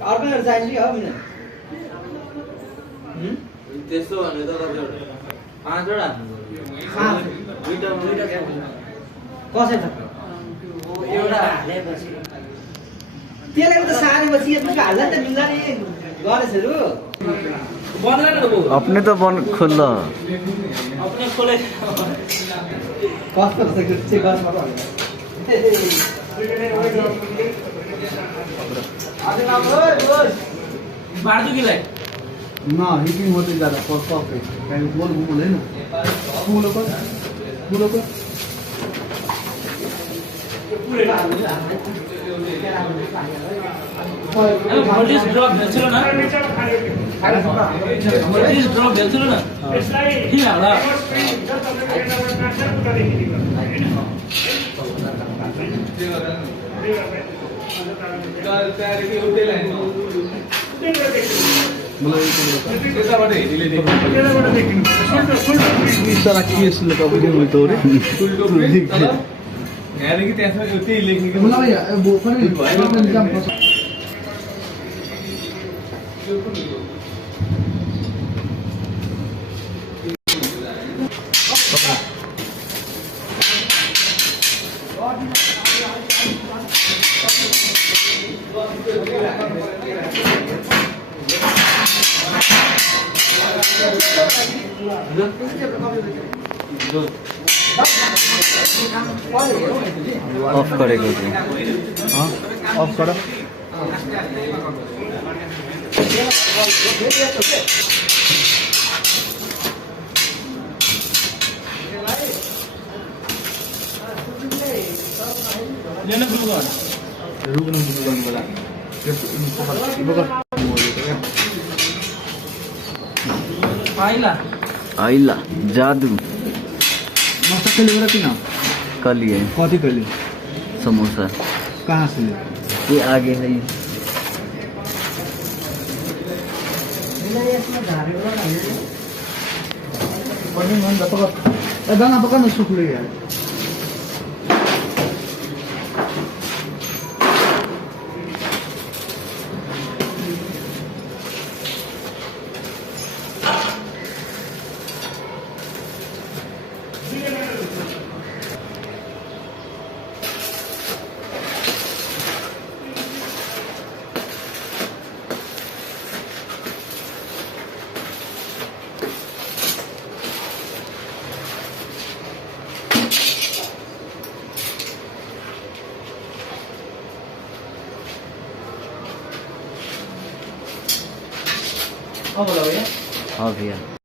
अर्को चाहिन्छ हो मिन त्यस्तो भने त तपाईहरु 5 वटा दुईटा कसै छ एउटा हालेपछि त्यसलाई त सारेपछि यस्तो हाल्दा त मिल्ला नि गरेछहरू बन्दैन न बो अपने तो बन खुल्ला अपने खोले कस्तो छ चेक गर्न पर्छ आज नाम ओए बस बार्दु किलाई ना हिटिंग होते ज्यादा पे कहीं बोल बोले ना फूलों को पूरे भोल्टेज ड्रप भेल्छ न भोल्टेज ड्रप भेल्छ न किन होला सारा केस लगा हुआ है तो रे यानी कि त्यहाँ त्यही लेख्ने कि बोला भैया वो पर एग्जाम ऑफ करेगा तो हाँ ऑफ करो लेन ब्लू गर रुकना बोला आइला आइला जादू मस्त खेले वाला किना कल है कथी खेले समोसा कहाँ से ले ये आगे है दाना पकाना सूख ले यार अब ल भैया हाँ भैया